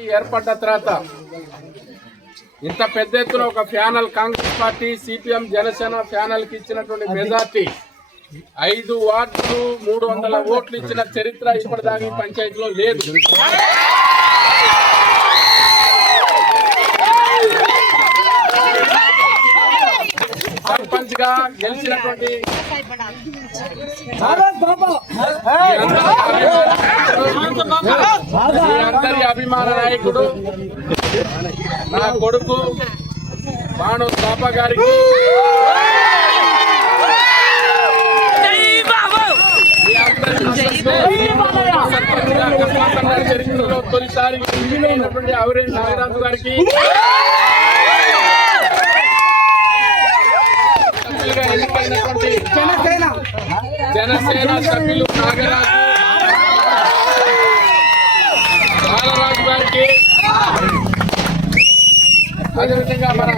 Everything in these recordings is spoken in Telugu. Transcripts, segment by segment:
ఏర్పడ్డ తర్వాత ఇంత పెద్ద ఎత్తున ఒక panel Congress party CPM Janasena panel కి ఇచ్చినటువంటి మెజార్టీ 5 వార్డులు 300 ఓట్లు ఇచ్చిన చరిత్ర ఇప్పటిదాకా పంచాయతీలో లేదు. సర్పంచ్ గా గెలిచినటువంటి అందరి అభిమాన నాయకుడు నా కొడుకు బాణు తాప గారికి చరిత్రలో తొలిసారి అవరేజ్ నాగరాజు గారికి ఎన్నికైనటువంటి జనసేన సభ్యులు నాగరాజు బాలరాజు గారికి, అదేవిధంగా మన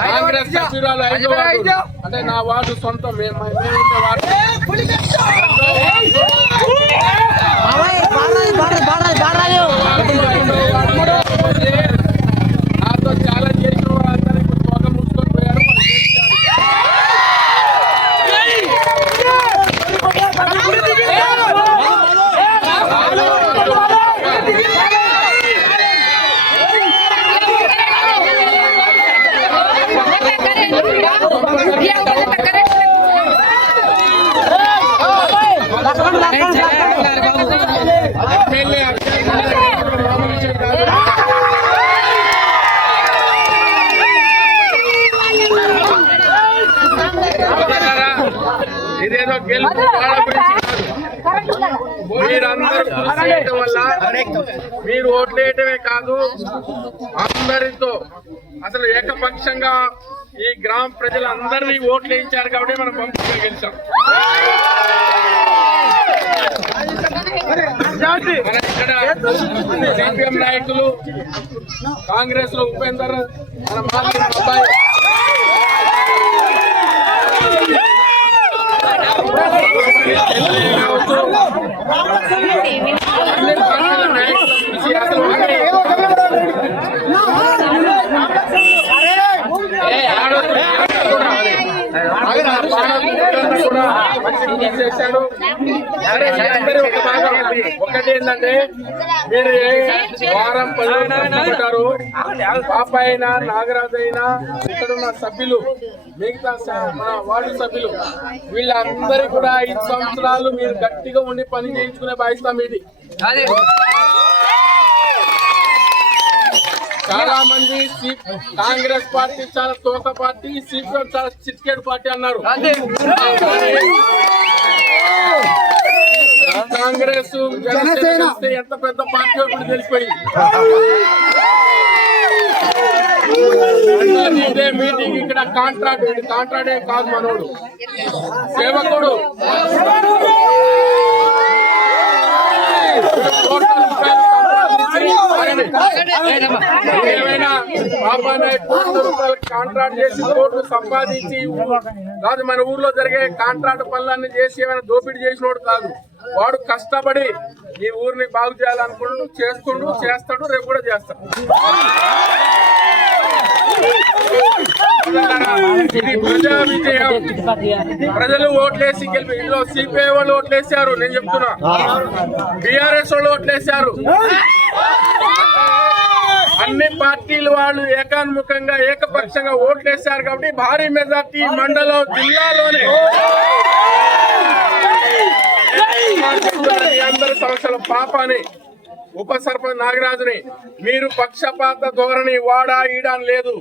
కాంగ్రెస్ సభ్యురాలు 5వ వార్డు అంటే నా వార్డు సొంతం నాతో ఛాలెంజ్ చేసిన వాళ్ళందరూ ఇప్పుడు తోక ముడుచుకొని పోయారు. ఇదేదో గెలుపు మీరందరూ కృషి చేయటం వల్ల మీరు ఓట్లేయటమే కాదు, అందరితో అసలు ఏకపక్షంగా ఈ గ్రామ ప్రజలందరినీ ఓట్లు వేయించారు కాబట్టి మనం పంపిణీగా గెలిచాం. ఇక్కడ సిపిఎం నాయకులు కాంగ్రెస్ లో ఉపేందర్ మన మాజీ అబ్బాయి చేశాడు. ఒకటి ఏంటంటే మీరు వారం 10 రోజులు పాప అయినా నాగరాజు అయినా ఇక్కడున్న సభ్యులు మిగతా మన వార్డు సభ్యులు వీళ్ళందరూ కూడా 5 సంవత్సరాలు మీరు గట్టిగా ఉండి పని చేయించుకునే బాధ్యత మీది. చాలా మంది కాంగ్రెస్ పార్టీ చాలా తోక పార్టీ, సిపిఎం చాలా చిట్కేడు పార్టీ అన్నారు. కాంగ్రెస్ జనసేన ఎంత పెద్ద పార్టీ ఇప్పుడు తెలిసిపోయింది. ఇదే మీటింగ్ ఇక్కడ కాంట్రాక్ట్ ఏం కాదు, మనోడు సేవకుడు. ఏమైనా కాంట్రాక్ట్ చేసి కోట్లు సంపాదించి కాదు, మన ఊర్లో జరిగే కాంట్రాక్ట్ పనులన్నీ చేసి ఏమైనా దోపిడీ చేసినోడు కాదు. వాడు కష్టపడి ఈ ఊరిని బాగు చేయాలనుకుంటూ చేస్తాడు, రేపు కూడా చేస్తాడు. ఇది ప్రజా విజయం. ప్రజలు ఓట్లేసి గెలిపి ఇందులో సిపిఐ వాళ్ళు ఓట్లేసారు, నేను చెప్తున్నా, బీఆర్ఎస్ వాళ్ళు ఓట్లేసారు, అన్ని పార్టీలు వాళ్ళు ఏకాన్ముఖంగా ఏకపక్షంగా ఓట్లేశారు. కాబట్టి భారీ మెజార్టీ మండలం జిల్లాలోనే అందరి సమస్యల పాపని ఉప సర్పంచ్ నాగరాజుని మీరు పక్షపాత ధోరణి వాడా ఈడాన్ లేదు.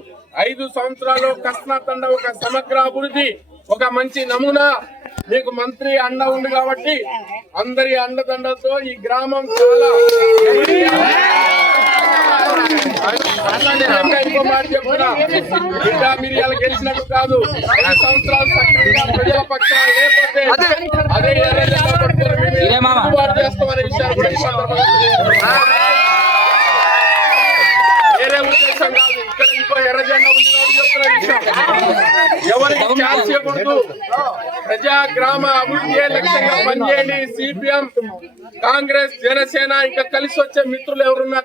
5 సంవత్సరాలు కృష్ణాతండ ఒక సమగ్ర అభివృద్ధి, ఒక మంచి నమూనా మీకు మంత్రి అండ ఉంది కాబట్టి అందరి అండదండతో ఈ గ్రామం చాలా ఇంకో మాట చెప్తున్నా, ఇంకా మీరు ఇలా గెలిచినట్టు కాదు. 5 సంవత్సరాలు సక్రమంగా ప్రజల పక్షాన లేకపోతే అదే చేస్తామనే విషయాలు కూడా ఈ సందర్భంగా వేరే ఉద్దేశం కోసం కాదు, ఇక్కడ ఇంకో ఎర్ర జెండా ఉంది కాబట్టి చెప్తున్న విషయం. ఎవరికి ఛాన్స్ ఇవ్వకూడదు. ప్రజా గ్రామ అభివృద్ధి లక్ష్యంగా పనిచేయండి. సిపిఎం, కాంగ్రెస్, జనసేన ఇంకా కలిసి వచ్చే మిత్రులు ఎవరున్నారు?